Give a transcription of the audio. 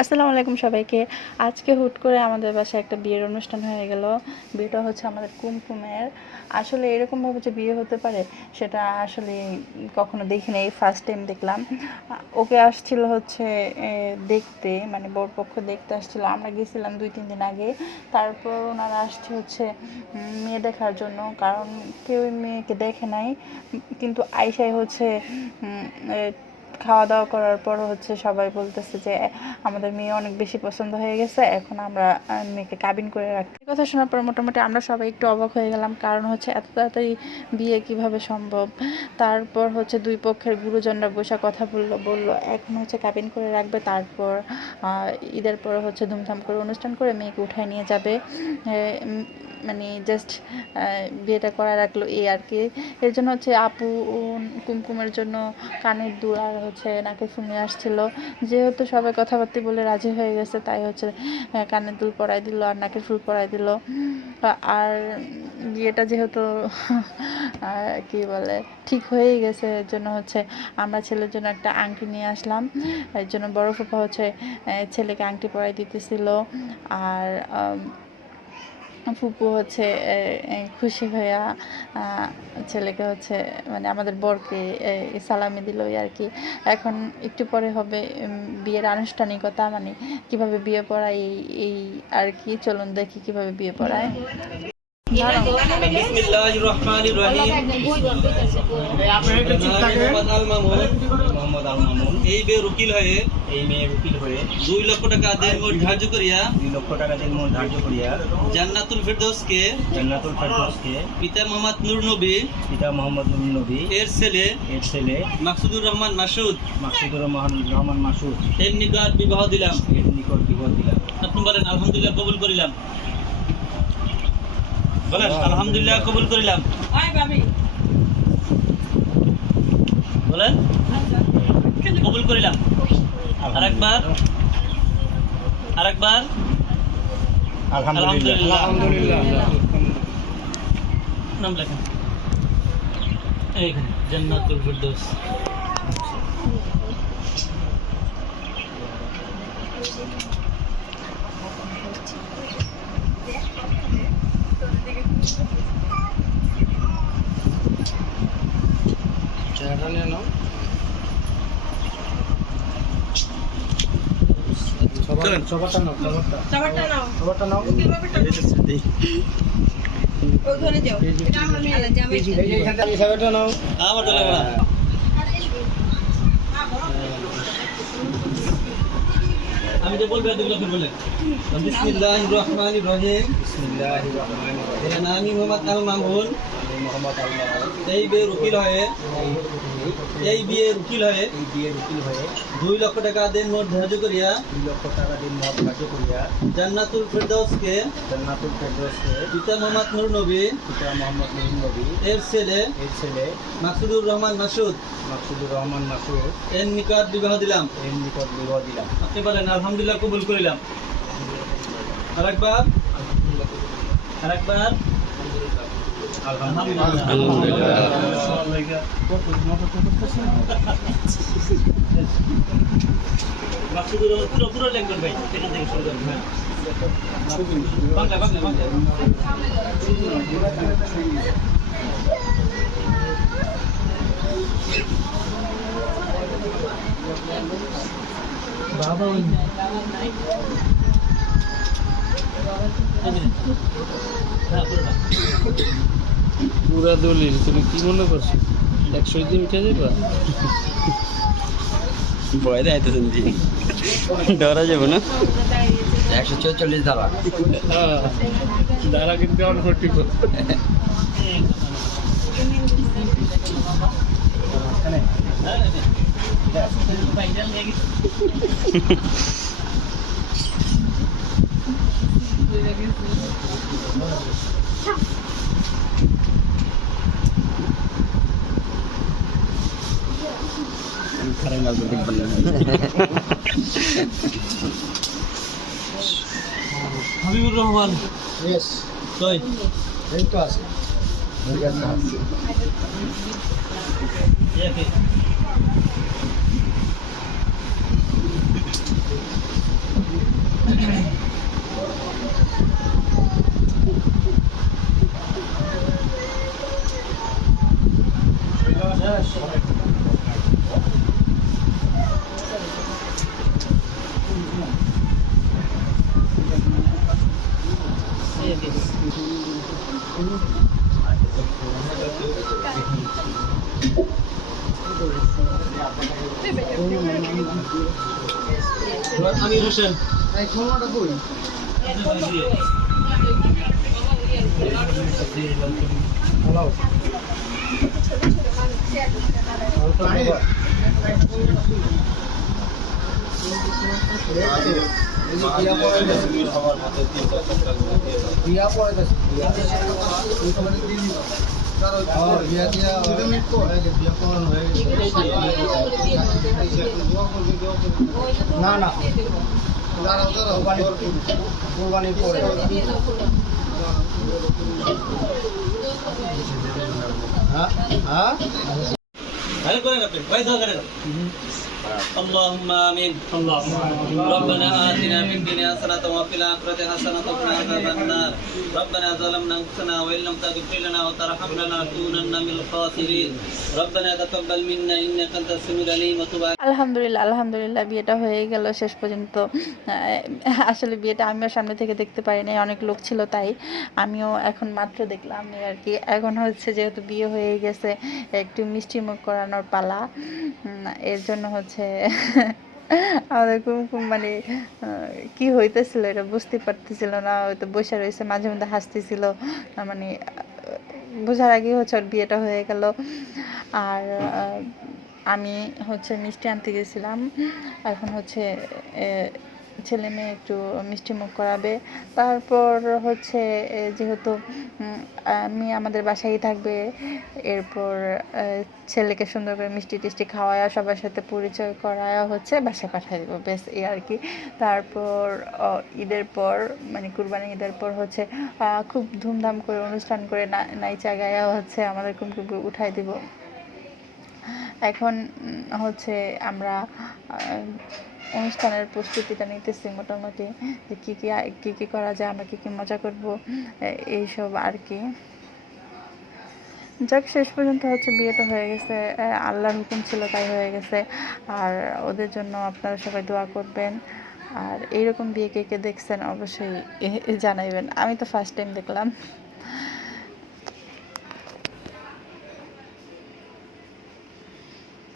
আসসালামু আলাইকুম সবাইকে। আজকে হুট করে আমাদের বাসায় একটা বিয়ের অনুষ্ঠান হয়ে গেল। বিয়েটা হচ্ছে আমাদের কুমকুমের। আসলে এরকমভাবে যে বিয়ে হতে পারে সেটা আসলে কখনো দেখিনি, এই ফার্স্ট টাইম দেখলাম। ওকে আসছিল হচ্ছে দেখতে, মানে বরপক্ষ দেখতে আসছিল। আমরা গেছিলাম 2-3 দিন আগে। তারপর ওনারা আসছে হচ্ছে মেয়ে দেখার জন্য, কারণ কেউ মেয়েকে দেখে নাই। কিন্তু আইসাই হচ্ছে খাওয়া দাওয়া করার পর হচ্ছে সবাই বলতেছে যে আমাদের মেয়ে অনেক বেশি পছন্দ হয়ে গেছে, এখন আমরা মেয়েকে কাবিন করে রাখতে। কথা শোনার পর মোটামুটি আমরা সবাই একটু অবাক হয়ে গেলাম, কারণ হচ্ছে এত তাড়াতাড়ি বিয়ে কিভাবে সম্ভব। তারপর হচ্ছে দুই পক্ষের গুরুজনরা বসে কথা বললো এখন হচ্ছে কাবিন করে রাখবে, তারপর ঈদের পরে হচ্ছে ধুমধাম করে অনুষ্ঠান করে মেয়েকে উঠায় নিয়ে যাবে। মানে জাস্ট বিয়েটা করা রাখলো এই আর কি। এর জন্য হচ্ছে আপু কুমকুমের জন্য কানের দুল আর হচ্ছে নাকের ফুল নিয়ে আসছিলো। যেহেতু সবাই কথাবার্তা বলে রাজি হয়ে গেছে, তাই হচ্ছে কানের দুল পরাই দিল আর নাকের ফুল পরাই দিল। আর বিয়েটা যেহেতু কি বলে ঠিক হয়েই গেছে, এর জন্য হচ্ছে আমরা ছেলের জন্য একটা আংটি নিয়ে আসলাম। এর জন্য বড় ফুপা হচ্ছে ছেলেকে আংটি পরাই দিতেছিল, আর ফুপু হচ্ছে খুশি হইয়া ছেলেকে হচ্ছে মানে আমাদের বরকে সালামি দিল আর কি। এখন একটু পরে হবে বিয়ের আনুষ্ঠানিকতা, মানে কিভাবে বিয়ে পড়ায় এই আর কি। চলুন দেখি কিভাবে বিয়ে পড়ায়। বিসমিল্লাহির রহমানির রহিম। মোহাম্মদ আল মামুন এই মেয়ের উকিল হয়ে 2 লক্ষ টাকা দেন মোট ধার্য করিয়া জান্নাতুল ফেরদৌসকে পিতা মোহাম্মদ নূর নবী এর ছেলে মাকসুদুর রহমান মাসুদ এর নিকট বিবাহ দিলাম। আপনি বলেন আলহামদুলিল্লাহ কবুল করিলাম। বলেন আলহামদুলিল্লাহ কবুল করিলাম। বলেন কবুল করিলাম। আরেকবার আলহামদুলিল্লাহ। নাম লেখেন এইখানে জান্নাতুল ফেরদৌস। আমি তো বলবো বলেন বিসমিল্লাহির রহমানির রহিম। আমি মোহাম্মদ আল মামুন এই বিয়ের উকিল হয়ে 2 লক্ষ টাকা দেন মোট ধার্য করিয়া জান্নাতুল ফেরদৌসকে পিতা মোহাম্মদ নূর নবী এর ছেলে মাকসুদুর রহমান মাসুদ এর নিকট বিবাহ দিলাম। আপনি বলেন আলহামদুলিল্লাহ কবুল করিলাম। আরেকবার পুরো লেখবেন ভাই, এখান থেকে শুরু করবেন। বাংলা বাবা পুরা দলিল তুমি কি মনে করছো 100 দিন উঠে যাবা? ভয় দেখাইতেছেন জি, ডরা যাবো না। 144 ধারা দাঁড়া কিন্তু অন করতে হাবিবুর রহমান কই আছে আমির হোসেন না না কোরবানির পরে হ্যাঁ হ্যাঁ اللهم آمين ربنا آتنا في الدنيا حسنة وفي الآخرة حسنة وقنا عذاب النار ربنا ظلمنا أنفسنا وإن لم تغفر لنا وترحمنا لنكونن من الخاسرين ربنا تقبل منا إنك أنت السميع العليم وتب আলহামদুলিল্লাহ আলহামদুলিল্লাহ বিয়েটা হয়ে গেল শেষ পর্যন্ত। আসলে বিয়েটা আমিও সামনে থেকে দেখতে পারি নাই, অনেক লোক ছিল তাই আমিও এখন মাত্র দেখলাম এই আর কি। এখন হচ্ছে যেহেতু বিয়ে হয়ে গেছে একটু মিষ্টি মুখ করানোর পালা। এর জন্য হচ্ছে আমাদের কুমকুম মানে কি হইতেছিল এটা বুঝতে পারতেছিল না, হয়তো বসে রয়েছে মাঝে মধ্যে হাসতেছিল, মানে বোঝার আগে হচ্ছে ওর বিয়েটা হয়ে গেল। আর আমি হচ্ছে মিষ্টি আনতে গেছিলাম, এখন হচ্ছে ছেলে মেয়ে একটু মিষ্টি মুখ করাবে। তারপর হচ্ছে যেহেতু আমি আমাদের বাসায় থাকবে, এরপর ছেলেকে সুন্দর করে মিষ্টি টিষ্টি খাওয়ায়া সবার সাথে পরিচয় করায়া হচ্ছে বাসায় পাঠিয়ে দেবো, বেশ এই আর কি। তারপর ঈদের পর মানে কুরবানি ঈদের পর হচ্ছে খুব ধুমধাম করে অনুষ্ঠান করে নাইচা গায়া হচ্ছে আমাদের কুমকুমকে উঠাই দিব। এখন হচ্ছে আমরা অনুষ্ঠানের প্রস্তুতিটা নিতেছি মোটামুটি, যে কী কী করা যায়, আমরা কী কী মজা করব এইসব আর কি। যাক শেষ পর্যন্ত হচ্ছে বিয়েটা হয়ে গেছে, আল্লাহর হুকুম ছিল তাই হয়ে গেছে। আর ওদের জন্য আপনারা সবাই দোয়া করবেন। আর এইরকম বিয়ে কে কে দেখছেন অবশ্যই জানাইবেন, আমি তো ফার্স্ট টাইম দেখলাম।